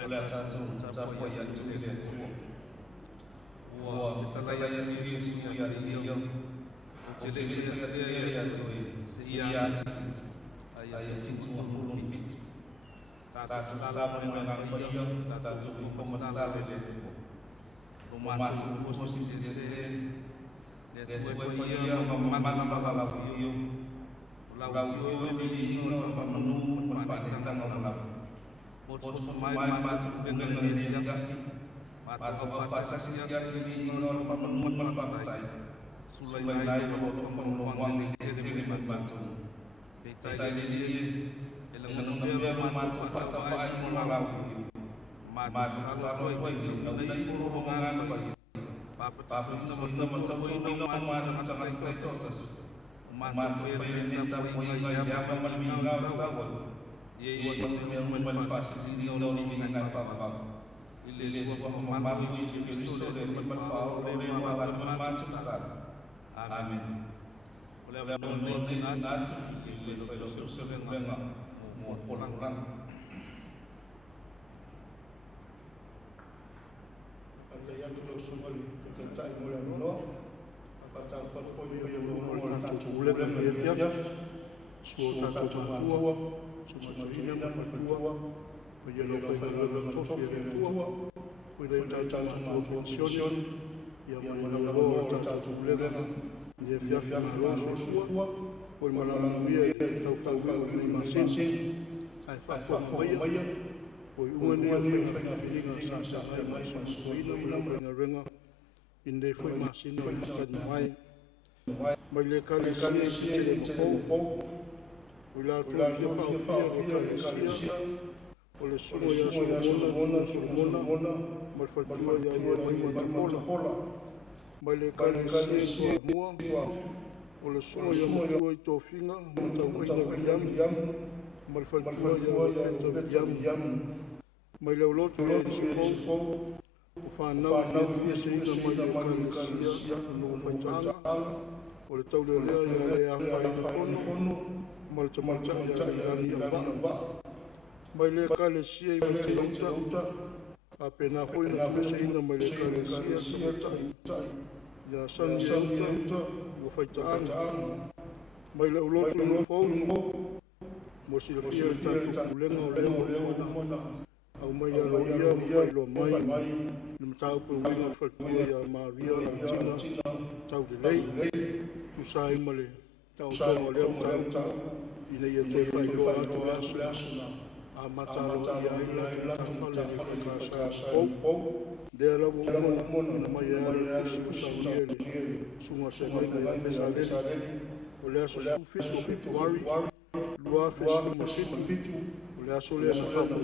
Oleh satu capo ya tu le tu. Wa fitala ya tu Yesu ya tu. Ojele ya tu ya ayah fitu fulun fit. Satu salam mengang payung, satu hukum mestala le tu. Romantu tu sisi dese. Le tu payung mamman mala fiu. Lau fiu ni ino fa menu manfaat tang lau. Motu mai matu dengan dia matu apa sasian ini ino fa menu manfaat. Sulai nai mo fa menu wang ni tele matu. Betai dia elang dia matu fa ta ai mo lau fiu. Matu ta toi ni nai mo mangan pai. Papa tu matu ino matu ta tai tos. Matu ni ta poi ya mingau sawal. Ye yang manfaat sini ni dengan apa? Ile suatu pemahaman Yesus Kristus dan manfaat oleh macam-macam besar. Amin. Oleh menurut Nabi, ile filosofi sebenarnya mau pulang. Pada yang sudah semua kita mulai dulu. Apa tak follow yang mau tak boleh dia. Suatu tua. Sumaria tua, pelo fai tofia tua, poi dai tanto pensione, ia malalo tanto problema, ia fia lo sua, poi malalo ia tau ni masin, ai fa mai, poi uma ni fa sa mai so renga, inde foi masin no mai le kale si fo Wila tu fia Kalesia, oleh semua yang semona, berfatua yang fola, balik Kalesia semua, oleh semua yang tua itu finga, tahu yang berfatua yang balik lot yang semua, ufana fia sehingga balik Kalesia, no fancang, oleh tahu dia yang fono. Macam-macam yang Maile Kalesia uta apena foi na tuesina Maile Kalesia ya sanja uta go faitaan Maile ulotu no fou mosil fia tanto kulenga mona au mai alo ia mo mai nim tau po winga fatua ya Maria Tina tau de lei tu sai male tau le tau ina ia toi fai lo atu lasuna a matalo ia tu fale ni kasa o de la mona mai ia tu sauriele sunga se mai na mesalele o le aso fitu wari lua fesu fitu o le aso le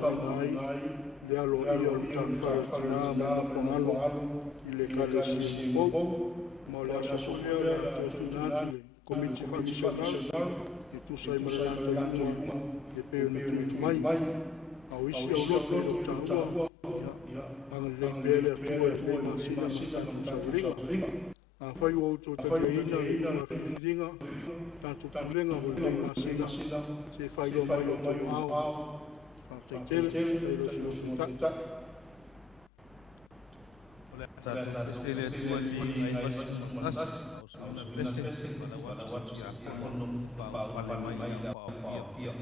fa mai de alo ia o tan fa tina ma fomalo ile kada si o mo le aso le tu natu komite nasional itu sai melakukan de PNU mai au isi au loto taua ang lembele tua masina salinga a fai o to te ina filinga tanto lenga o le masina se fai o mai o au a te lo suta Satu sila tua ni ai mas na blessing pada waktu yang penuh pada mai da fia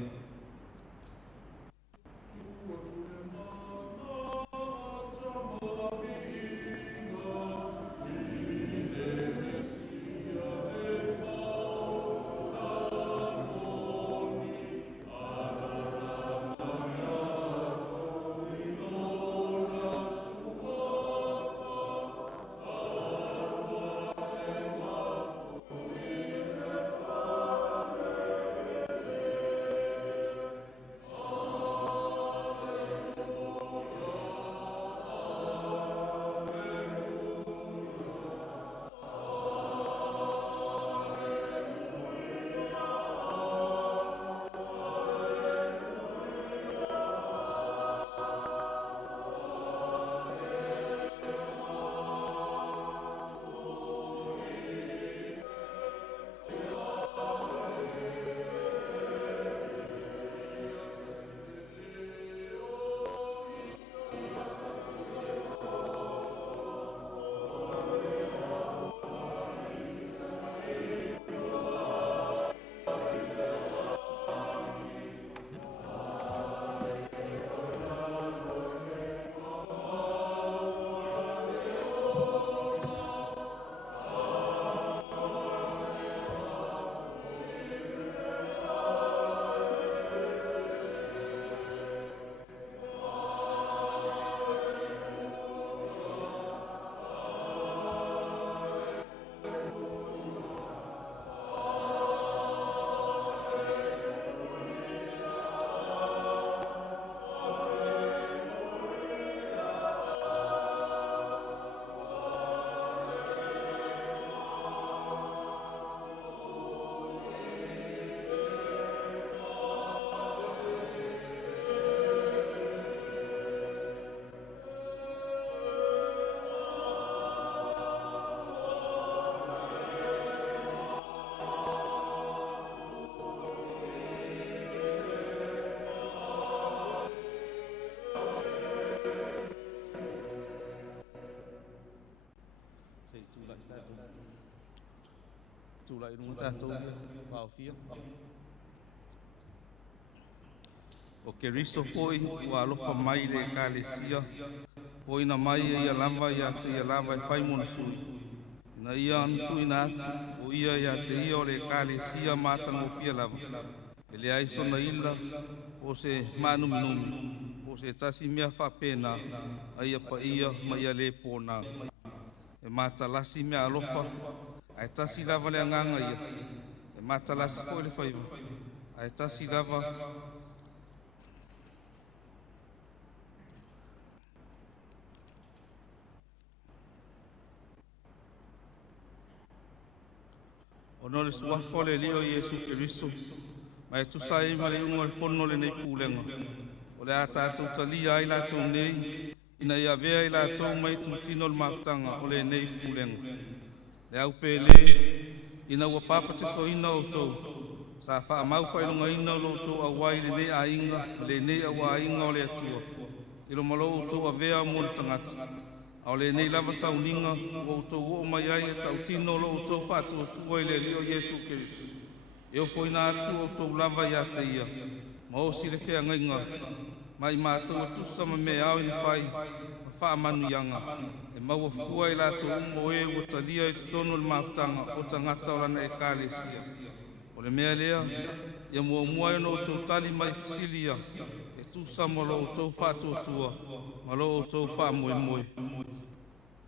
tula i runga tātou whaofia. O ke riso foi wa alofa mai le kalesia, foi na mai ia lava ia te ia lava e whai mona sui. Na ia antu ina atu, o ia te ia o le kalesia mātango fia lava. E le aiso na ila, o se manumi, o se tasi mea whapena, aia pa ia ma ia le pōna. E mātalasi mea alofa, ai tasi lava le anganga ia. E mātalasi foi le whaiva, ai tasi lava ono le suafo le lio Iesu Keriso, ma e tusai ma le unga le fono le nei pūlenga. O le a tātou talia ai lātou nei, ina ia vea ai lātou mai tūtino le maftanga o le nei pūlenga. Le au pēle, ina ua papa te soina o tau, sa wha mau whailunga ina o lo tau a wai le nei a inga, le nei a wa inga o le atua. Ilo malo o tau a vea mo le tangata. Au le nei lava sauninga o tau o mai ai e tau tino lo o tau whātu o tua i le lio Iesu Keriso. E o foina atu o tau lava ia te ia. Ma o si le whea ngainga. Mai mātou o tusa ma me au ina whai. Ma wha manu ianga. E maua fua i lātou umo e o talia i te tono le maftanga o tangata o lana e kālesia. O le mea lea, ia mua mua ino o tau tali mai fisilia. E tusa ma lo o tau whātu o tua. Ma lo o tau wha moe moe.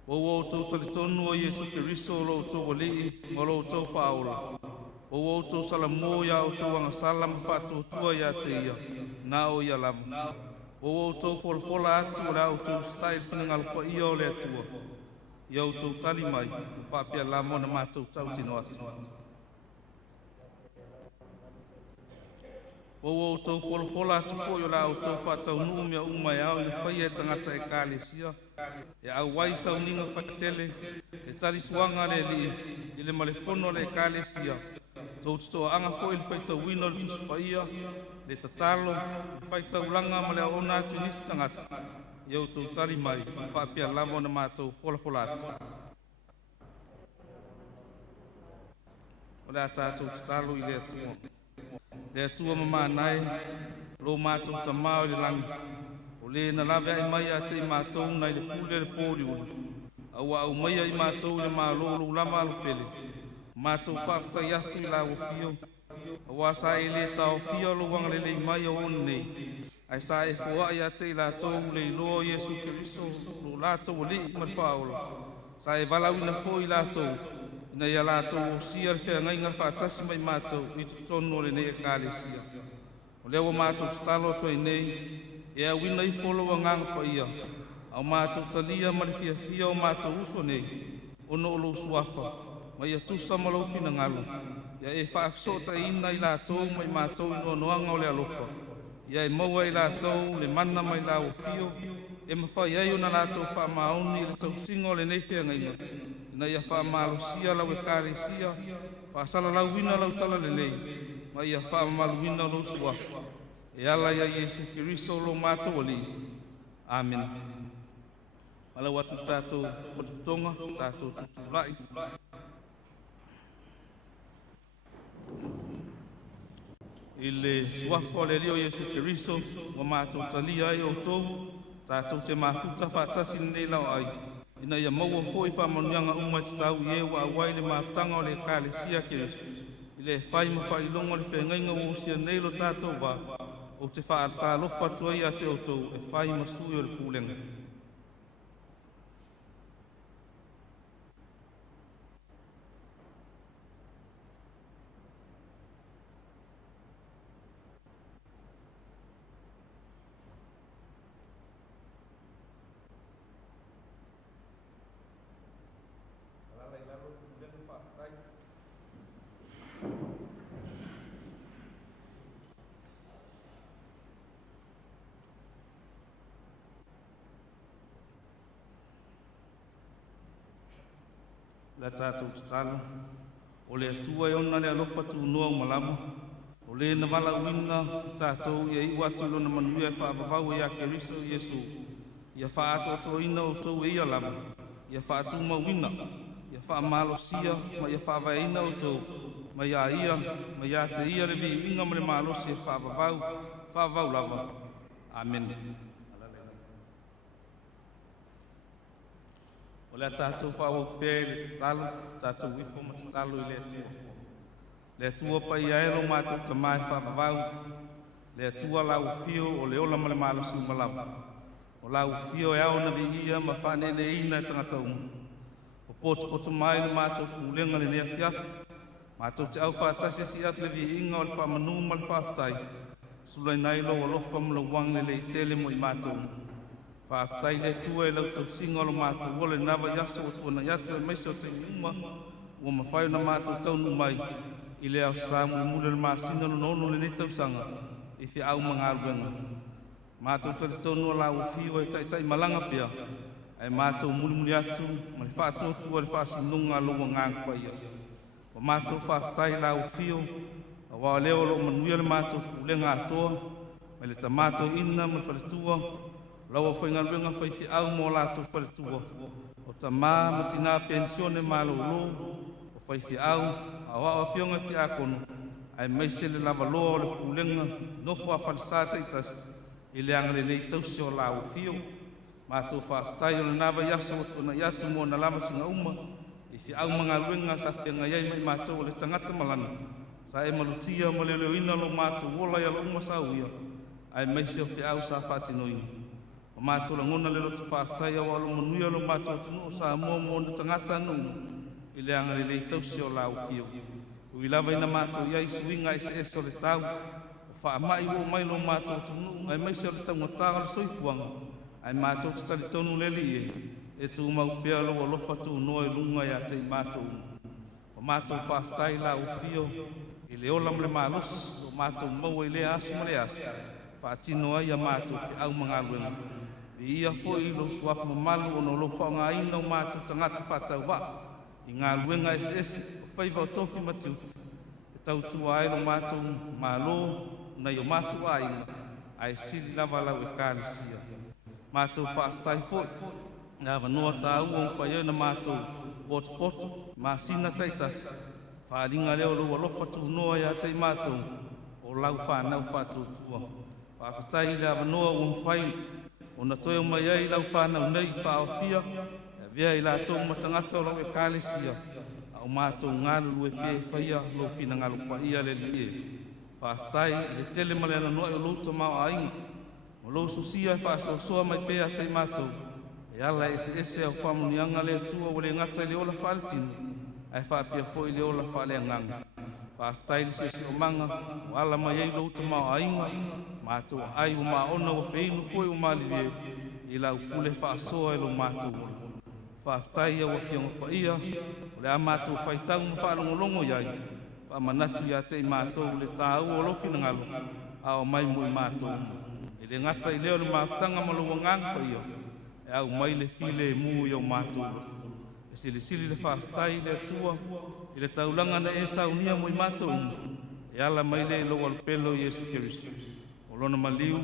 O tau tali tonu o Iesu Keriso lo tau walii, ma lo tau whaola. O tau salamo ia o tau anga salama whātua tua ia te ia, nā o ia lama. O tau wholafola atu o rau tau style whinangalpa ia o le atua. Ia o tau tali mai, o whapia lama na mātou tau tino atu. O tau wholafola atu po i rau tau whātau nuu mea umai au i whai e tangata e kālesia. E au wai sauninga whaitele, e tari suanga le li, i le malefono le kālesia. Tau titoa anga fo i le whaitau wino le tuspaia, le tatalo, le whaitau langa ma le aona atu nisi tangata. Iau tau tari mai, whapia lamo na mātou wholafola atu. O le tātou tatalo i le atua. Le atua mamānai, lo mātou tamao i le langi. O le na lawe ai mai a te i mātou nai le pule le pōri ulu. Au mai ai mātou le mālolo ulama alu pele. Mātou whafta i atu i la wafio. Au asa e le tau fio lo wanga le lei mai o onu nei. Ai sa e fua i ate i la tau le iloa Iesu Keriso lo la tau li i marwhaola. Sa e walau ina fo i la tau. Ina ia la tau o sia le whea ngai ngā whātasi mai mātou i tutono le nei e kālesia. O leo mātou tutalo atua i nei. E a wina i folo a nganga pa ia. Au mātou talia ma le fia o mātou uso nei. Ono o lo suafa. Ma ia tusa ma lo fina ngalu. Ia e whaafisota ina i lātou mai mātou ino noanga o le alofa. Ia e maua i lātou le mana mai la o fio. E mawhai ai o na lātou wha maoni le tau singo le nei fia ngaina. Ina ia wha maalo sia lau e kāre sia. Wha sala lau wina lau tala le nei. Ma ia wha maalo wina lau suafa. E ala ia Iesu Keriso lo mātou ali. Amen. Ala watu tātou potutonga, tātou tuturai. I le suafo le lio Iesu Keriso, wa mātou talia ai o tōu, tātou te mafuta whātasi nei lau ai. Ina ia maua fōi whamanianga umai te tau i e wa awai le mafutanga o le kālesia Keriso. I le whai mawhailonga le whengainga o sia nei lo tātou wā. O te whaatalofa tua ia te otou e whai masui o le pūlenga. La tātou tatala, o le atua e ona le alofa tūnoa o malama, o le na wala uina tātou ia i watu lona manuia e whaapapau e a Keriso Iesu. Ia whaato ina o tau e ia lama, ia whaatuma uina, ia whaamalosia, ma ia whawaina o tō, ma ia te ia le vi inga ma le malosi e whaavau lava. Amen. O lea tātou whaau pēr le te talo, tātou wifo ma te talo i le atua. Le atua pa ia ero mātou ta mai whaavau, le atua lau fio o le ola ma le malosi umalawa. O lau fio e au na vi ia ma whanene ina tangata umu. O poto mai le mātou kulenga le nea fiafi, mātou te au whaatasi si atu le vi inga o le whamanu ma le whaafitai. Sulai nai lo o lofa ma le wang le i tele mo i mātou. Whaafitai le tua e lau tau singa o le mātou o le nawa yaso o tuana yatu e meise o te iuma, ua mawhai na mātou taunu mai, i le au sāmu mule le māsina no nono le netau sanga, i fi au mga aluenga. Mātou tali tonu o lau fiwa i taitai malanga pia, ai mātou muli atu, ma le whaatotu o le whaasinunga loa ngāngpa ia. O mātou whaafitai lau fio, a wā leo lo manuia le mātou kulenga atoa, ma le ta mātou ina ma whaletua, laua whainga luenga whaifi au mō lātou whaletua. O ta mā ma tina pensione mā lo, o whaifi au, a wā o fionga ti akono, ai meise le lava loa o le kulenga, nofo a whalesata i tasi, i le angare nei tausi o lau fio, mātou whaafitai o le nawa yasa o tuana iatu mō na lama singa uma, i fi au mga luenga sa whianga iai mai mātou o le tangata malana, sa e malutia ma leo ina lo mātou wola ia lo uma sa uia, ai meise o fi au sa whaatinoina. O mātou la ngona le loto whaafitai au alo manuia lo mātou tunu o sa mō na tangata nunga, i le angare nei tausi o lau fio. Ui lava ina mātou iai suinga i se o le tau, o whaamai o mai lo mātou tunu, ai meise o le taungatara le soifuanga, ai mātou te tali tonu leli e tu mau pia lo alofa tu noa i lunga ia te mātou. O mātou whaafitai lau fio, i le ola mle mālos, o mātou mau i le asu ma le asu, whaatino ai a mātou fi au mga luenga. I ia fo i lo suafu mamalu o no lo whaonga ina o mātou tangata whatau wa, i ngā luenga esi, o whaiva o tofi matiuti, e tau tua ai lo mātou mālo, nei o mātou ainga, ai sili lava lau e kālisia. Mātou whaafitai fo, ngā wanoa tā ua mwhai na mātou poto, māsina taitas, whaalinga leo lo alofa tu noa ia tei mātou, o lau whanau whātou tua. Whaafitai le wanoa ua mwhai, o na toi o mai ai lau whanau nei whaofia, e vea i lātou matangata o lau e kālisia, au mātou ngālu e pē whaia lo whina ngālu pa ia le lie. Whaafitai le tele male ana noa o louta mao ainga, o lou susia e whaasosoa mai pēa tei mātou, e ala ese au whamunianga le tua o le ngata i le ola whaletini, ai whaapia fo i le ola whaleanganga. Whaafitai le sesi o manga, o ala mai ei louta mao ainga, mātou ai o maona o whainu foi o malilie, i lau kule whaasoa e lo mātou. Whaafitai au a whianga pa ia, o le a mātou whaitau ma whaalongolongo iai, whaamanatu ia te i mātou le tāu o lofi na ngalo, a o mai mo i mātou. E le ngata i leo le māwhtanga ma lo wangang pa ia, e au mai le file e mu i o mātou. E sili le whaafitai le atua, i le taulanga na e saunia mo i mātou, e ala mai le lo alpelo Yesu Kerisu. O lona maliu,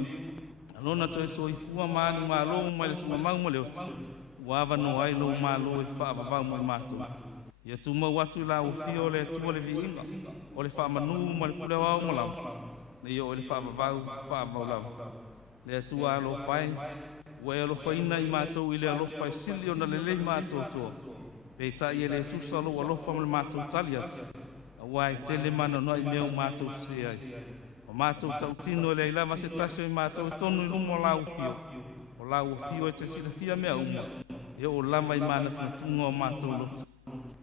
alona toi soifua maani mālo mai le tumamau ma leo, wawa no ai lo mālo e whaavavau mo i mātou. Ia tumau atu i lau fio le atua le viinga, o le whaamanu ma le pule wau ma lau, na ia o le whaavavau lau. Le atua alo whai, ua e alo whaina i mātou i le alo whai sili o na lelei mātou toa. Peita i e le tusa alo alofa ma le mātou tali atu, a wai tele mana no i meo mātou se ai. O mātou tautino e le ilava se tasio i mātou e tonu i lumo lau fio, o lau fio e te silafia mea uma, e o lama i mana tutunga o mātou lotu.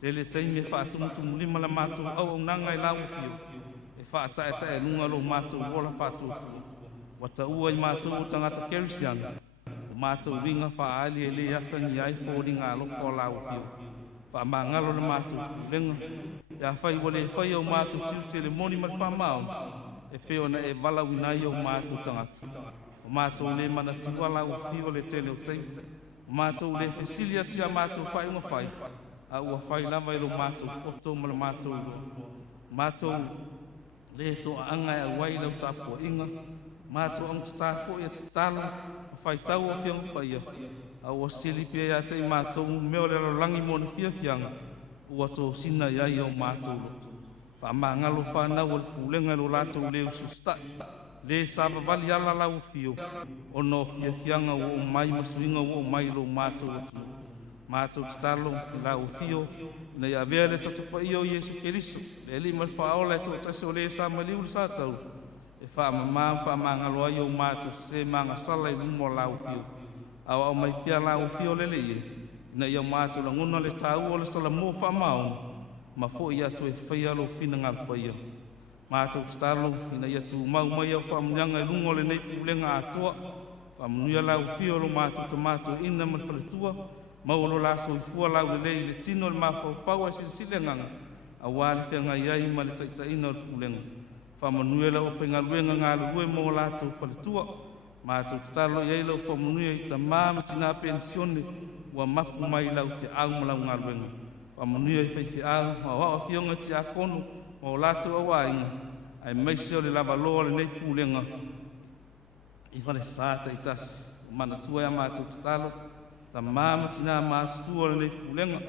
Tele teimi e whaatumutumu lima la mātou au nanga i lau fio, e whaataeta e lunga lo mātou wola whaatutu. Wata ua i mātou o tangata kerisiana, o mātou ringa whaali e le atangi ai fōri ngā loko o lau fio. Whaamangalo le mātou lenga, e a whai wale e whai au mātou tiute le moni mali whamao, e peo na e wala winai au mātou tangata. O mātou le mana tua lau fio le tele o teipu, o mātou le fesilia tia mātou whai unga whai, a ua whai lava ilo mātou poto ma le mātou ua. Mātou le to anga e wai lau tāpua inga, mātou ang tāfo i a titalo, a whai tau o whianga paia, a ua sili pia ia tei mātou meo le langi mo na fiafianga, ua tō sina iai o mātou lotu. Whaamangalo whanau al pūlenga lo lātou leo sustai. Le savavali ala lau fio. Ono fia fianga o mai masuinga o mai lo mātou lotu. Mātou tatalo i lau fio. Na ia vea le tatupa i o Yesu Keriso. Le li mal whaola e tō tase o le sa maliu le sātau. E whaamangalo ai o mātou se manga sala i lumo lau fio. Au mai pia lau fio le ie. Na ia mātou la ngona le tāu o le salamo whamao. Ma fo ia to e whaia lo whina ngā paia. Mātou tatalo ina ia tu mau mai au whamunanga i lungo le nei pulenga atua. Whamunuia lau fio lo mātou ta mātou ina ma whaletua. Mau lo laso i fua lau le lei le tino le mawhau e sile nganga. A wale whianga iai ma le taita ina o pulenga. Whamunuia lau whainga luenga ngā lue mo lātou whaletua. Mātou tatalo iai lau whamunuia i ta māma tina pensione. Wa mapu mai lau fia au ma lau ngā luenga. Whamunuia i whaifi au, ma wao fionga ti a kono, ma o lātou awa inga. Ai maise o le lava loa le nei pulenga. I whane sāta i tasi, o mana tua ia mātou tatalo, ta māma tina mātou tua le nei pulenga.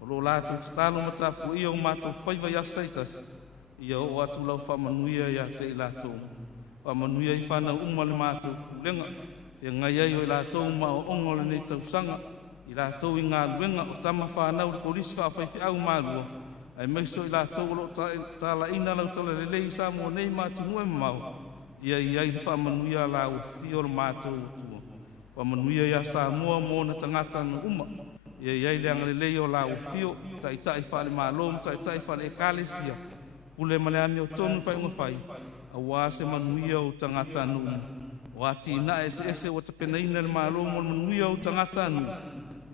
O lo lātou tatalo ma tāpu ia o mātou whaiva iasta i tasi. Ia o atu lau whamanuia ia te i lātou. Whamanuia i whana uma le mātou pulenga. Ia ngai ai o i lātou ma o ongo le nei tausanga. I lātou i ngā luenga o tama whanau le polisi whawhaiwhi au mārua. Ai meiso i lātou lo tāla ina lau tala le lei sa mua nei mātunu e mau. Ia i ai le whamanuia lau fio le mātou utua. Whamanuia ia sa mua mō na tangata na uma. Ia i ai le anga le lei o lau fio. Ta i tai whale mālom, ta i tai whale e kālesia. Pule male ami o tonu whai ngā whai. A wāse manuia o tangata na uma. Wāti ina ese o te pena ina le mālom o manuia o tangata na uma.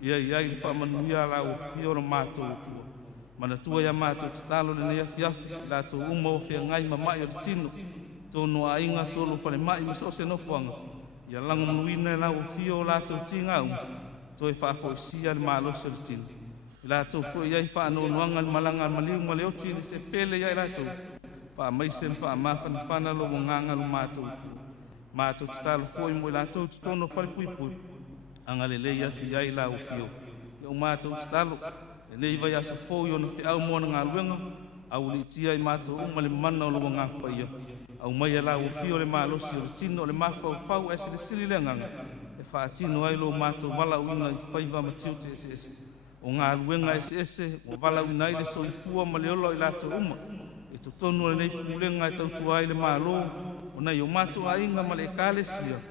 Ia i ai le whamanuia lau fio le mātou utua. Mana tua ia mātou tatalo le nei afiafi, lātou uma o whia ngai mamai o le tino. Tono a inga tolo whale mai ma so se nofuanga. Ia lango manuina e lau fio lātou tingau. Toi whafo i sia le māloso le tino. I lātou fua iai whaano nuanga le malanga maliu ma le oti le se pele iai lātou. Wha maise le wha mawhana whana lo mo nganga lo mātou utua. Mātou tatalo fua i mo i lātou tutono whale pui pui. Anga le lei atu iai lau fio. Ia o mātou tatalo. E nei vai aso fōi o na whiau mōna ngā luenga. Au li tia i mātou uma le mana o longa ngā paia. Au mai lau fio le mālosi o le tino le mawhau whau e sile sili le nganga. E whaatino ai lo mātou wala uina i whaiva matiu te ese. O ngā luenga ese o wala uina i le soifua ma le olo i lātou uma. E to tonu le nei pulenga e tautu ai le mālo. O nei o mātou a inga ma le kālesia.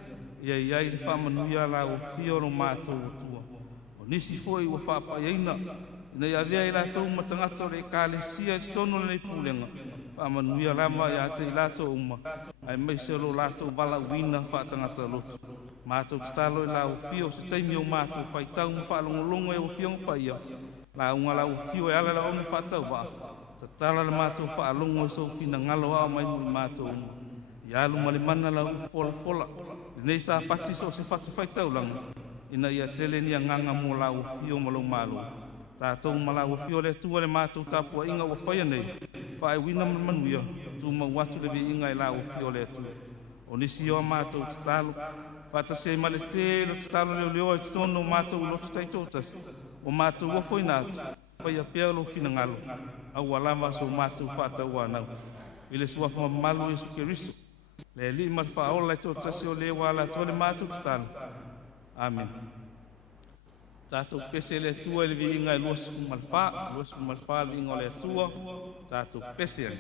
Ia i ai le whamanuia lau fio lo mātou utua. O nisi foi ua whaapayaina. Ina ia vea i lātou matangata o le kālesia i tono le nei pulenga. Whamanuia lama i ate i lātou uma. Ai meise lo lātou wala uina whaatangata lotu. Mātou tatalo i lau fio se taimi o mātou whaitau ma whaalongolongo e o fionga paia. La unga lau fio e ala la one whaatau wa. Tatala le mātou whaalongo e so fina ngalo ao mai mui mātou uma. I alu ma le mana lau fola fola. Nei sa pati so se fatu whaitau langa. Ina ia tele ni a nganga mo lau fio malo malo. Tātou ma lau fio le tua le mātou tāpua inga wa whaia nei. Whae wina manuia. Tu ma watu le vi inga i lau fio le tua. O nisi o mātou tatalo. Whata se ma le te lo tatalo leo leo e tutono mātou lotu taitotas. O mātou wa whainatu. Whaia pia lo fina ngalo. Au alama so mātou whata ua nau. Ile suafa malu Yesu Keriso. Le li mal whaola e tō tasi o le wala tō le mātou tatalo. Amen. Tātou pese le tua le vi inga i luas malwha le inga le tua. Tātou pese le.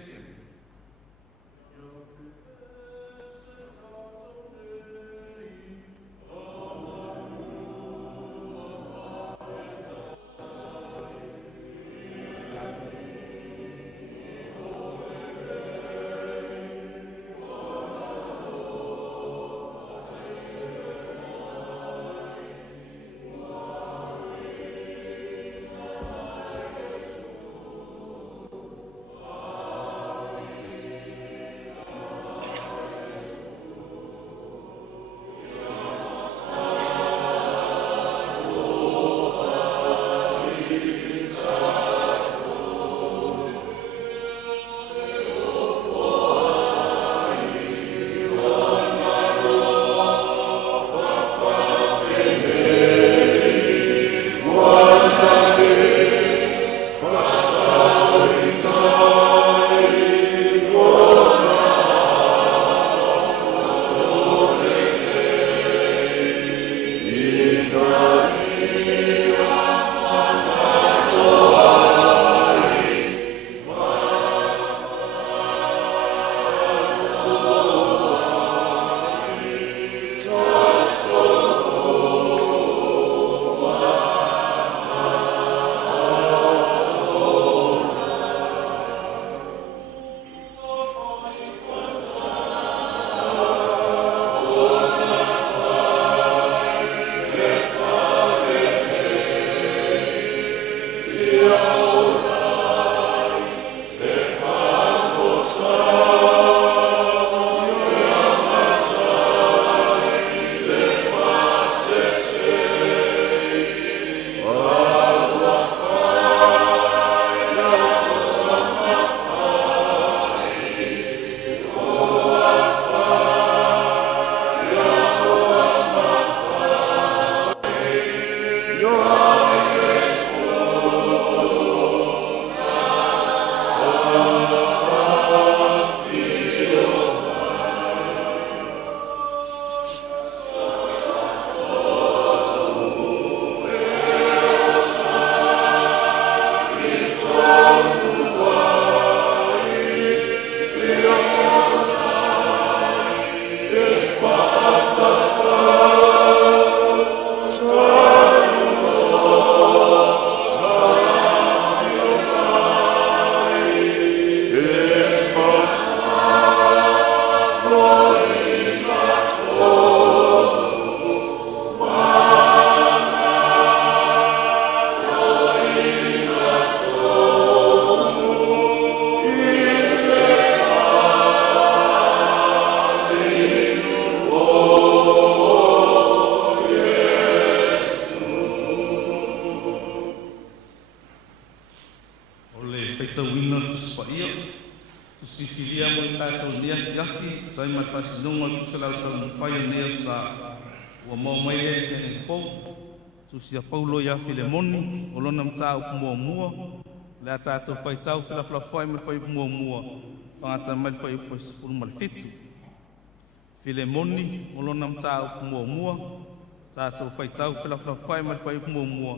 tusifilia mo tātou nia fiafi, sai mai whasinonga tu se lau tau mwhai nea sa ua mau mai le tene kou, tu sia paulo ia Filemoni, o lona mta upu mua mua, le a tātou whai tau whilawhila whai me whai upu mua mua, whangata mai whai upu sifuru mali fitu. Filemoni, o lona mta upu mua mua, tātou whai tau whilawhila whai me whai upu mua mua,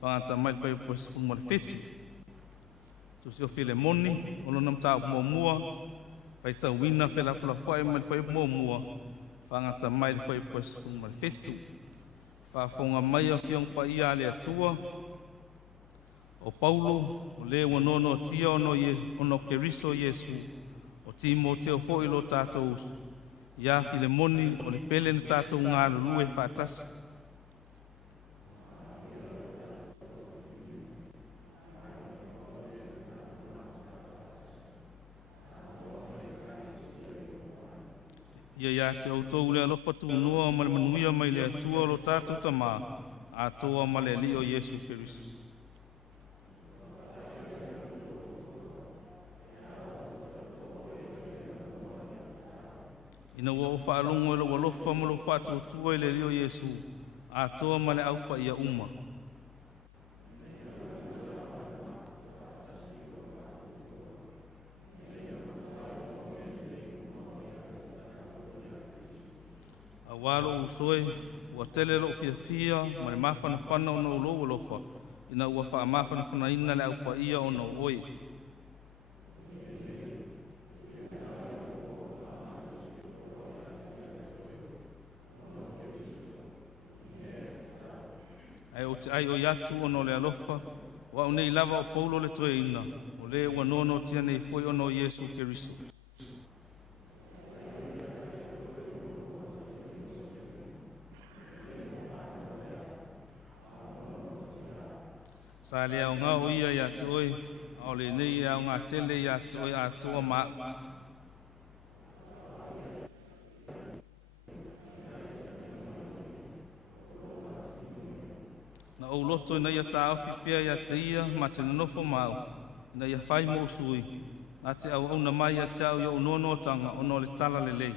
whangata mai whai upu sifuru mali fitu. Tu sio Filemoni, o lona mta upu mua mua, whai tau wina whilawhila whai me whai upu mua mua, whangata mai whai upu sifuru mali fitu. Whaafonga mai a whiong pa ia le atua, o Paulo, o le wanono tia ono Keriso Yesu, o Timoteo fo ilo tātou usu, ia Filemoni, o le pele na tātou ngā lulue whātasi. Ia te autou le alofa tuunua ma le manuia mai le atua o lo tātou tamā, atoa ma le ali o Yesu Keriso. Ina ua o whaalongo e lo walofa ma lo whātua i le ali o Yesu, atoa ma le aupa ia uma. Walo usoe, ua tele lo fia ma le mawhanawhana o no lo lofa, ina ua wha mawhanawhana ina le aupa ia o no oi. Ai o te ai o yatu o no le alofa, wa o nei lava o Paulo le toe ina, o le ua nono tia nei foi o no Yesu Keriso. Sa le au ngā oia ia toi, au le nei au ngā tele ia toi a toa maa. Na au loto ina ia ta awhi pia ia te ia ma te nanofo mau, ina ia whai mo sui, na te au na mai ia te au ia unono tanga ono le tala le lei.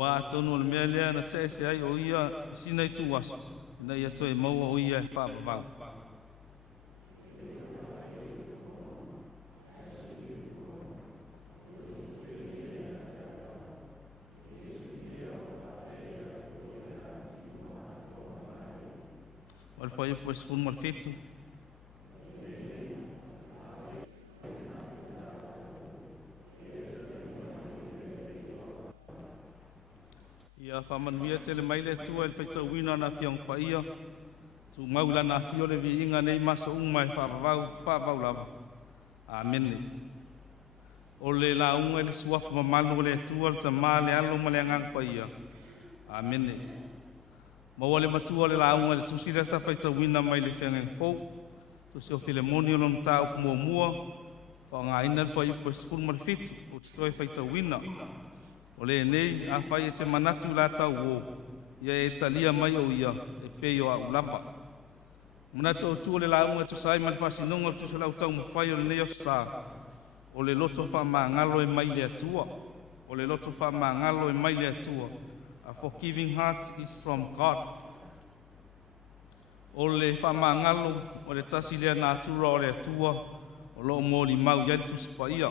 Wa tonu le mea lea na te se ai o ia sina i tuwasu, na ia toi maua o ia e whaapavau. Wal whai upo e sifunu mal fitu. Ia whamanuia tele maile tua il whaita wina na whiong pa ia, tu maula na whio le vi inga nei maso umai whaavau lava. Amene. O le la unga le suafu mamalo le tua le tamā le alo ma le angang pa ia. Amene. Maua le matua le la unga le tusira sa whaita wina mai le whiangeng fau, tu seo Filemoni o lom tā upu mua mua, wha ina le whai upo sifuru ma le fitu, o tutoi whaita wina. O le nei, a whai e te manatu la tau o, ia e talia mai o ia, e pei o au lapa. Manatu o tu o le launga tu sai mali whasinonga tu se lau tau mawhai o le nei o sa, o le loto wha maangalo e mai le atua, o le loto wha maangalo e mai le atua. A forgiving heart is from God. O le wha maangalo, o le tasi lea nā tura o le atua, o lo mōli mau iari tu sipa ia.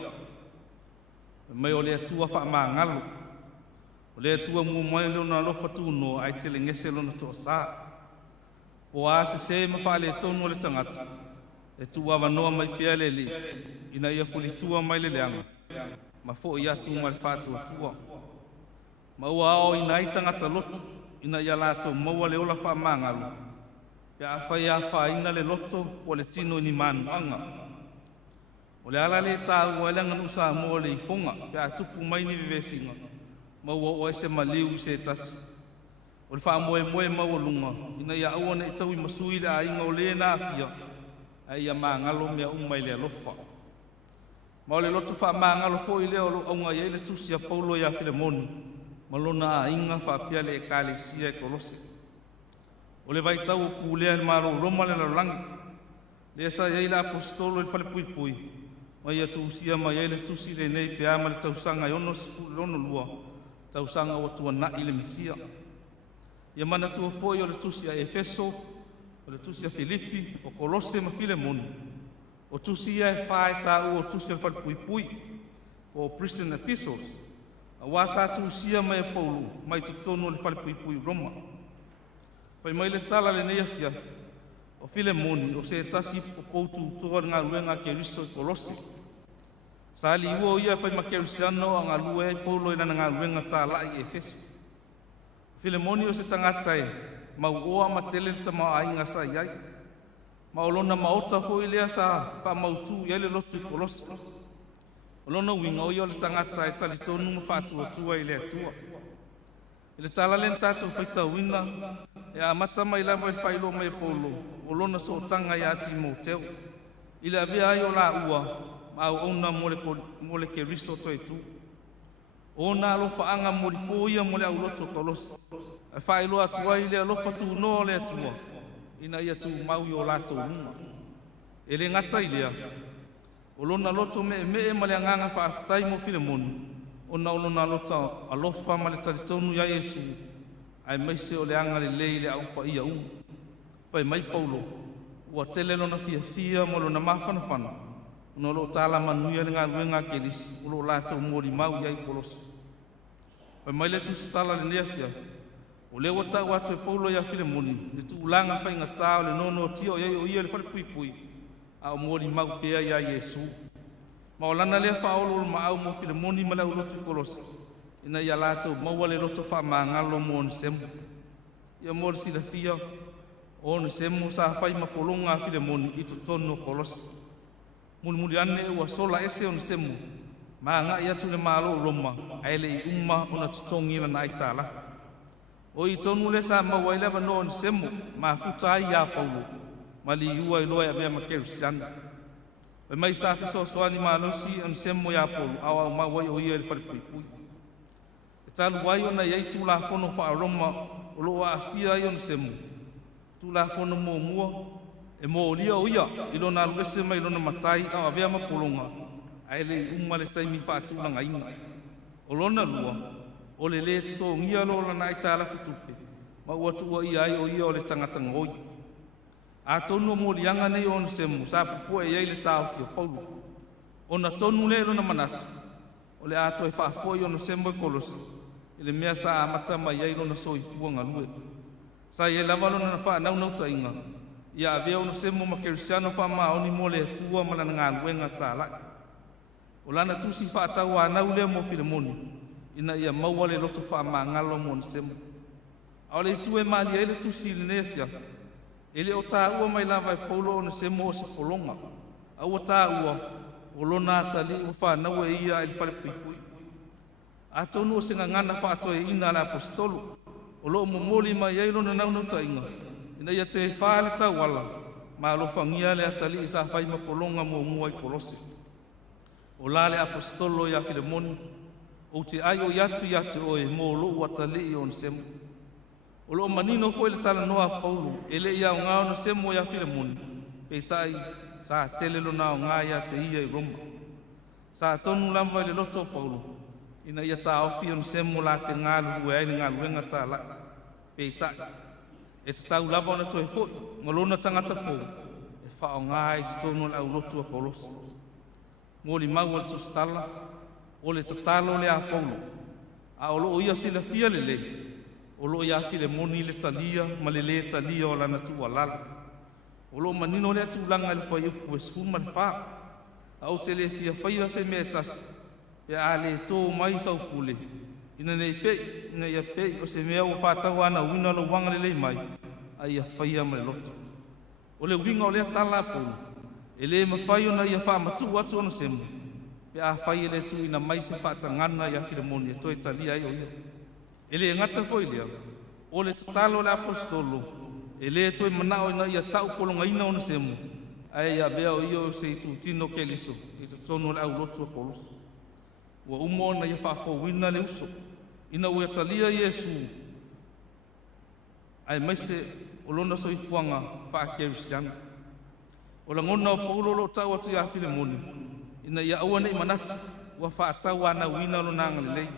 Mai o le atua wha maangalo, o le atua mua mai leo na lofa tūno ai te le ngese lona toa sā. O a se ma wha le tonu o le tangata, e tua wanoa mai pia le li, ina ia fuli tua mai le leanga, ma fo i atu mai whātua tua. Ma ua ao ina ai tangata loto, ina ia lātou maua le ola wha maangalo, pia a whai a wha ina le loto o le tino ni manuanga. O le ala le tā ua elanga nusa mo le ifonga, pia a tupu mai ni vivesinga, ma ua o ese maliu i se tasi. O le wha moe maua lunga, ina ia aua i tau i masui le a inga o le na afia, a ia maangalo mea umai le alofa. Ma o le loto whaamangalo fo i leo lo aunga i le tusi a Paulo ia Filemoni. Ma lona a inga whaapia le ekalesia e Kolose. O le vaitau o pūlea le maro roma le larangi. Le asa iei la apostolo le whale pui pui. Ma ia tuusia ma iei le tusi le nei pe ama le tausanga i ono sifu le ono lua. Tausanga o tua na i le misia. Ia mana tua foi o le tusi a Efeso, o le tusi a Filipi, o Kolose ma Filemoni. O tusi ia e whae tā o tusi a whale pui pui. O prison epistles. A wasa tuusia mai e Paulo, mai tutono le whale pui pui Roma. Whai mai le tala le nei afiafi. O Filemoni, o se tasi o poutu toa ngā ruenga ke riso i Kolose. Sa ali ua ia whai ma kerisiano a ngā lue e Paulo i nana ngā ruenga tā lai e Efeso. Filemoni o se tangata e, mau oa ma tele ta ma ainga sa iai. Ma olona maota fo i lea sa wha mautu i ele lotu i Kolose. Olona winga o i o le tangata e tali tonu ma whātua tua i lea tua. I le tala len tātou whaita wina, e a mata mai lama i whailo mai Paulo, o lona so o tanga i ati mo teo. I le avea ai o la ua, ma au ona mole ke riso toi tu. O na alo whaanga mori poia mole au loto Kolose. E whailo atua i le alofa tu no le atua, ina ia tu mau i o lato unga. E le ngata i lea, o lona loto me ma le anganga whaafitai mo Filemoni, o na olona lota alofa ma le taritonu ia Yesu, ai maise o le anga le lei le aupa ia unga. Pai mai Paulo, ua tele lona fia mo lona mawhanawhana, no lo tala manuia le ngā ruenga ke lisi, o lo lātou mori mau iai Kolose. Pai mai le tusitala le nea fia, o le watau atu e Paulo ia Filemoni, le tuulanga whainga tāo le nono tio iai o ia le whale pui pui, a o mori mau pea ia Yesu. Ma o lana lea whaolo ma au mo Filemoni ma lau lotu Kolose, ina ia lātou maua le loto wha maangalo mo o nisemu. Ia mori sila fia, o nisemu sa whai ma polonga Filemoni i tono Kolose. Muli ane ua sola ese o nisemu, ma nga ia tu le malo Roma, aile i umma o na tutongi la na aita alafa. O i tonu le sa maua ileva no o nisemu, ma futa ai a Paulo, ma li ua iloa ya mea makerisiana. Pai mai sa fiso soani ma losi o nisemu ya Paulo, awa o mawai o ia ili whale pui pui. E talu wai o na iai tu la fono wha Roma, o lo a fia i o nisemu. Tu la fono mo mua, e mo lia o ia, ilo na luese mai ilo na matai au avea mapolonga, aile umma le taimi whaatula nga inga. O lona lua, o le le tito ngia lo la nai tāla futupe, ma ua tua ia ai o ia o le tangata ngoi. A tonu mo lianga nei o nisemu, sa pupua e iai le tāo fia Paulo. O na tonu le ilo na manatu, o le ato e whaafoi o nisemu e Kolose, ile mea sa amata mai iai ilo na soifua ngalue. Sa ie lava lo na whaanau nau ta inga, ia avea o nisemu makerisiano wha maoni mo le atua ma lana ngā luenga tāla. O lana tusi whaatau anau lea mo Filemoni, ina ia maua le loto wha maangalo mo nisemu. Ao le itu e maali ele tusi le nea fia, ele o tā ua mai lava e Paulo o nisemu o se polonga, au o tā ua o lona atali o whanau e ia ili whale pui pui. A tonu o se ngangana whaato e ina la apostolu, o loo momoli mai eilo na nau ta inga, ina ia te whaale tau wala, ma alo whangia le atali i sa whai mapolonga mua i Kolose. O la le apostolo ia Filemoni, o te ai o yatu oe mo loo atali i o nisemu. O loo manino koe le tala noa Paulo, ele ia o ngā o nisemu ia Filemoni, peitai sa telelo na o ngā ia te ia i Roma. Sa tonu lamba le loto Paulo, ina ia ta ofi o nisemu la te ngā lue ai ni ngā luenga ta la, peitai. E te tau lava ona toi foi, ngalona tangata fo, e whao ngai te tono la ulotu a Kolose. Mōli mau al tustala, o le tatalo le a Paulo, a olo o ia sila fia le le, olo ia Filemoni le talia, ma le talia o lana tu alala. Olo manino le atu langa le whai upu e sfuma le wha, a o te le fia whaia se mea tasi, pe a le tō mai sau pule, ina nei pei, ina ia pei o se mea o whātau ana wina lo wanga le mai, a ia whaia mai loto. O le winga o le tala Paulo, e le mawhai o na ia whaamatu atu ono semu, pe a whai le tu ina mai se whaatangana ia Filemoni e toi talia ai o ia. E le ngata foi lea, o le tatalo le apostolo, e le toi manao ina ia tau polonga ina ono semu, ai ia bea o ia o se itu tino ke liso, i tonu le au lotu kolos wa umo na ia whaafowina le uso ina ua talia Iesu ai maise o lona soifuanga whaakerisiana o la ngona o paulo lo tau atu ia Filemoni ina ia aua nei manatu ua whaatau ana wina lo nanga lelei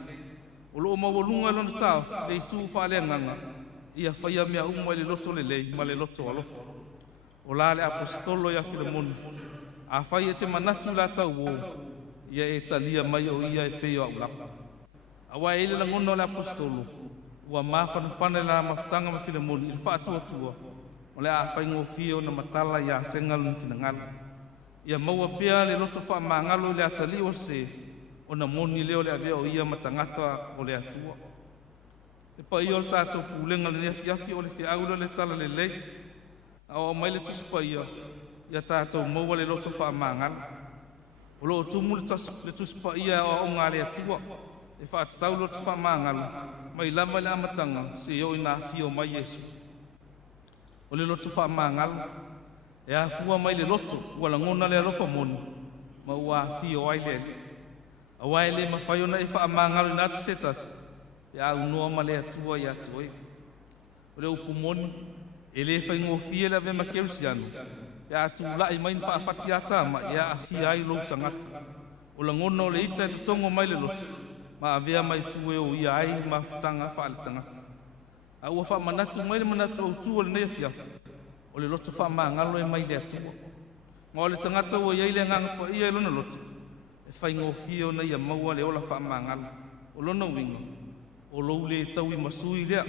o loo mawalunga lona tau le itu whaaleanganga ia whaia mea umo le loto lelei ma le loto alofa o la le apostolo ia Filemoni a whaia te manatu la tau o ia e talia mai o ia e peo au lapa awa ele la ngona le apostolo ua mawhanawhane la mawhtanga ma Filemoni i whaatuatua o le a whaingofio na matala ia sengalu ni finangalo ia maua pea le loto whaamangalo le atali o se o na moni leo le avea o ia matangata o le atua e pa ia o le tātou pulenga le nea fiafi o le fiaula le tala le lei a o mai le tuspa ia tātou maua le loto whaamangalo o lo tumu le tuspa ia o ngā le atua e whaatatau loto whaamangalo mai lama le amatanga se o ina fio mai Yesu o le loto whaamangalo e a fua mai le loto ua la ngona le alofa moni ma ua fio ai le a wai le mawhaiona e whaamangalo i nātu setas e a unua ma le atua i atu e o le upu moni e le whaingofie le ave makerusiano e a tu lai mai ni whaafati ata ma e a fia ai lo tangata o la ngona o le ita e tutongo mai le loto ma avea mai tue o ia ai ma futanga whaale tangata a ua whaamanatu mai le manatu au tu o le nea fiafa o le loto whaamangalo e mai le atua ma o le tangata ua iai le nganga pa ia e lona loto e whaingofie o na ia maua le ola whaamangalo o lona winga o lou le tau i masui lea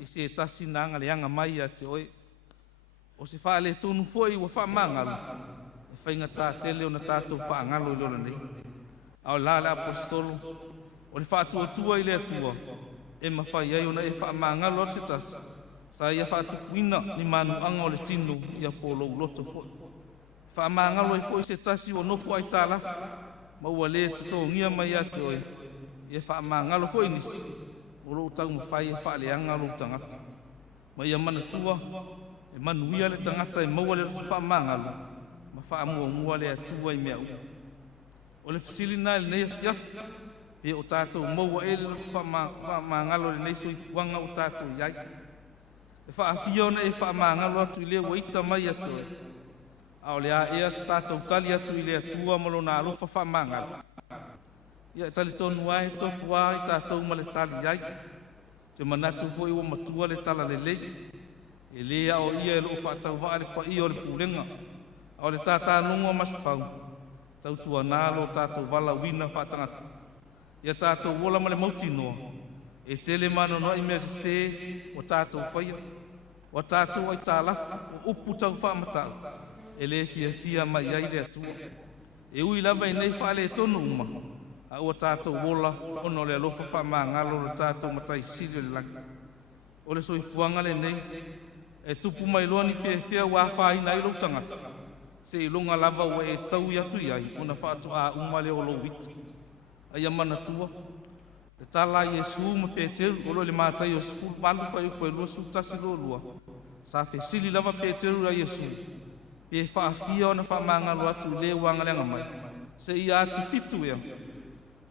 i se tasi nanga le anga mai a te oe o se whaale tonu foi ua whaamangalo e whainga tā tele o na tātou whaangalo i lona nei a o la le apostolo o le whaatuatua i le atua e mawhai ai o na e whaamangalo o te tasi sa ia whaatukuina ni manuanga o le tino ia polo uloto foi whaamangalo i foi se tasi o nofu ai tā lafa ma ua le tutongia mai a te oe e whaamangalo foi nisi o lo tau mawhai e whaaleanga lo tangata ma ia manatua e manuia le tangata e maua le roto whaamangalo ma whaamua le atua i mea u o le fisilina le nei fiafa e o tātou maua e le roto whaamangalo le nei soi wanga o tātou iai e whaafia ona e whaamangalo atu i le waita mai atu a o le a ea sa tātou tali atu i le atua malo na alofa whaamangalo ia tali tonu ai tofu ai tātou ma le tali ai te manatu foi ua matua le tala lelei e lea o ia e loo whaatau waa le pa ia o le pulenga a o le tātānunga masafau tautua nā lo tātou wala wina whaatangata ia tātou wola ma le mautinoa e tele mano no i mea se o tātou whaia o tātou ai tālafu o upu tau whaamatau e le fia mai ai le atua e ui lava i nei whaale tonu uma a ua tātou wola ono le alofa whaamangalo le tātou matai sili le laki o le soifuanga le nei e tupu mai loa ni pe fea wa whaina i lau tangata se ilunga lava ua e tau i atu iai o na whaatu a umale o lo witi a ia manatua le tala Iesu ma Peteru o lo le mātai o sifuru palu whai upo e lua sutasi lo lua sa fe sili lava Peteru a Iesu pe whaafia o na whaamangalo atu le wanga lenga mai se ia atu fitu ea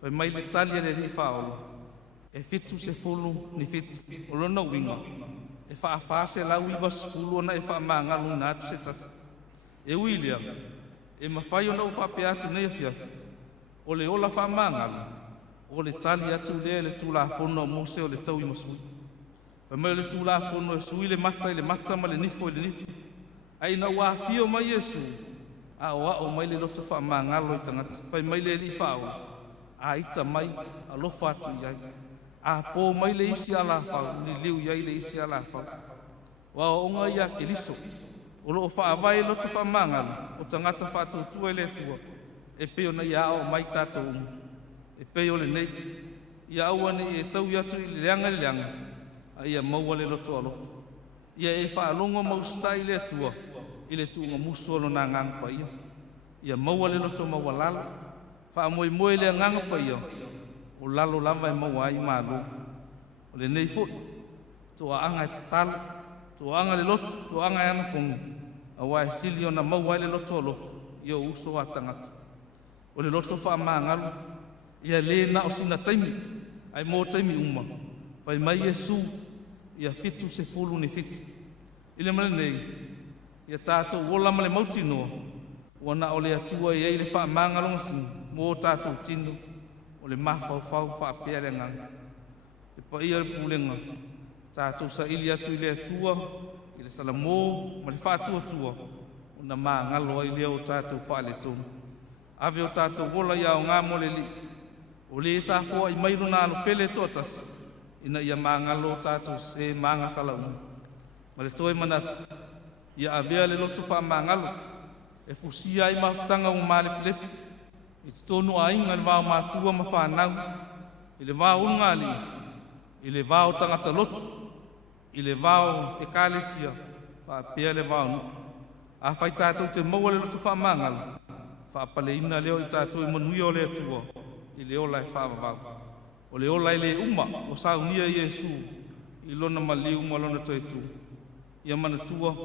fai mai le tali le li whaola e fitu se fulu ni fitu o lona winga e whaafase lau iwa sifulu ona e whaamangalo na atu se tasi e uilia e mawhai o na uwhape atu nei afiafi o le ola whaamangalo o le tali atu le tūlafono o mose o le tau i masui fai mai o le tūlafono e sui le mata ma le nifo i le nifo ai na wafio mai Iesu a o mai le loto whaamangalo i tangata fai mai le li whaola a ita mai a lofa atu iai a po mai le isi ala whau ni liu iai le isi ala whau wa o onga ia ke liso o loo whaavai loto whaamangalo o tangata whaatutua i le atua e peo na ia o mai tātou umu e peo le nei ia aua ni e tau i atu i le leanga a ia maua le loto alofa ia e whaalongo maustai le atua i le tuunga muso lo na ngang pa ia maua le loto maua lalo whaamoe le nganga pa ia o lalo lava e maua ai malu o le nei fo to anga te talo to anga le loto to anga ana kongu a wa sili ona maua le loto alofa ia uso atangata o le loto whaamāngalu, ia le na o sina taimi, ai mō taimi uma, whai mai Iesu, ia fitu se fulu ni fitu. Ile male nei, ia tātou wola male mauti noa, wana o le atua ia i le whaamāngalu ngasini, mō tātou tino, o le mawhau whaapea le nganga. E pa ia le pulenga, tātou sa ili atu i le atua, i le salamō, ma le whātua tua, o na mā ngalo ai lea o tātou whaale tonu. Ave o tātou wola ia o ngā mole li, o le sa fua i mairu nā alo pele tōtas, ina ia mā ngalo tātou se mānga sala umu. Ma le toi manatu, ia avea le loto wha mā ngalo, e fusia i mawhtanga o mā lepilepi, i te tonu a inga le wāo mātua ma whānau, i le wāo ungali, i le wāo tangata lotu, i le wāo e kālesia, whāpea le wāo nu. A whai tātou te maua le loto wha mā ngalo, whaapale ina leo i tātou i manuia o le atua, i le ola e whaavavau. O le ola i le uma, o saunia Iesu, i lona mali uma lona toetu. Ia manatua,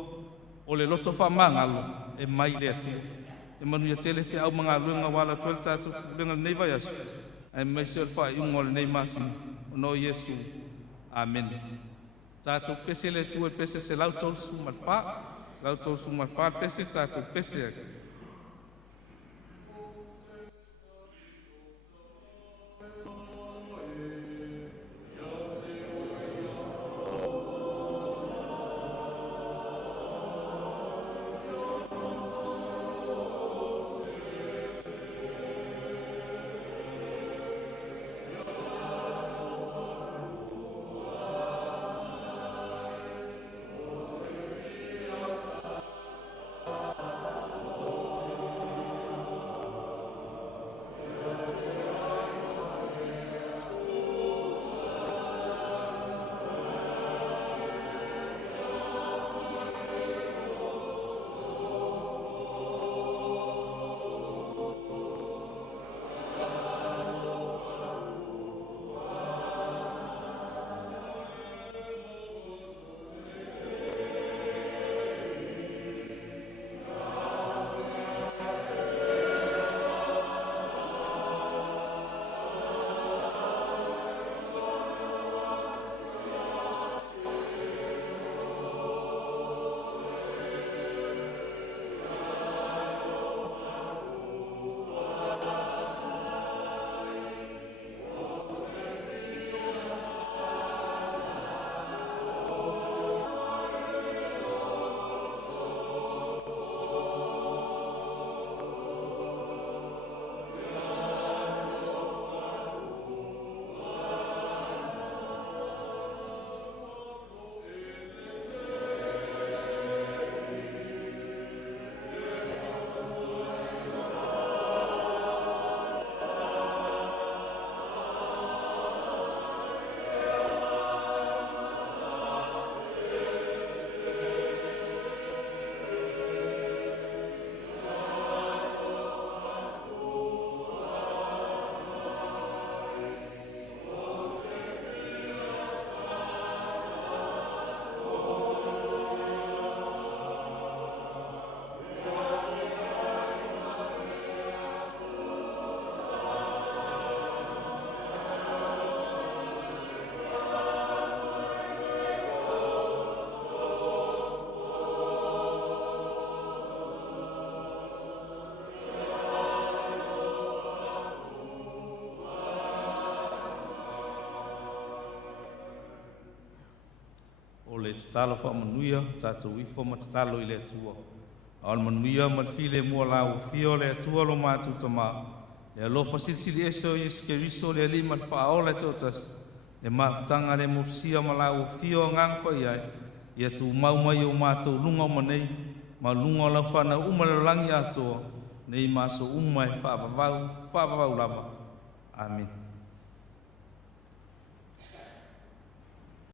o le loto whaamangalo, e mai le atua. E manuia tele whi au mga luenga wala tuel tātou, luenga nei vai asu. E mai se o wha i unga o le nei masini, o no Iesu. Amen. Tātou pese le tua, pese se lau tausu marwha, se lau tausu marwha, pese tātou pese ake. le talo fa manuia tātou ifo ma talo i le atua. Aon manuia ma file mua lau fio le atua lo mātu tama. Le alofa sili eso Yesu Keriso le alima le whaola tōtas. Le mafutanga le mursia ma lau fio ngangpa iai. Ia tu mau mai o mātou lunga o manei. Ma lunga o lau whana umare langi atoa. Nei maso umai whaapavau lava. Amen.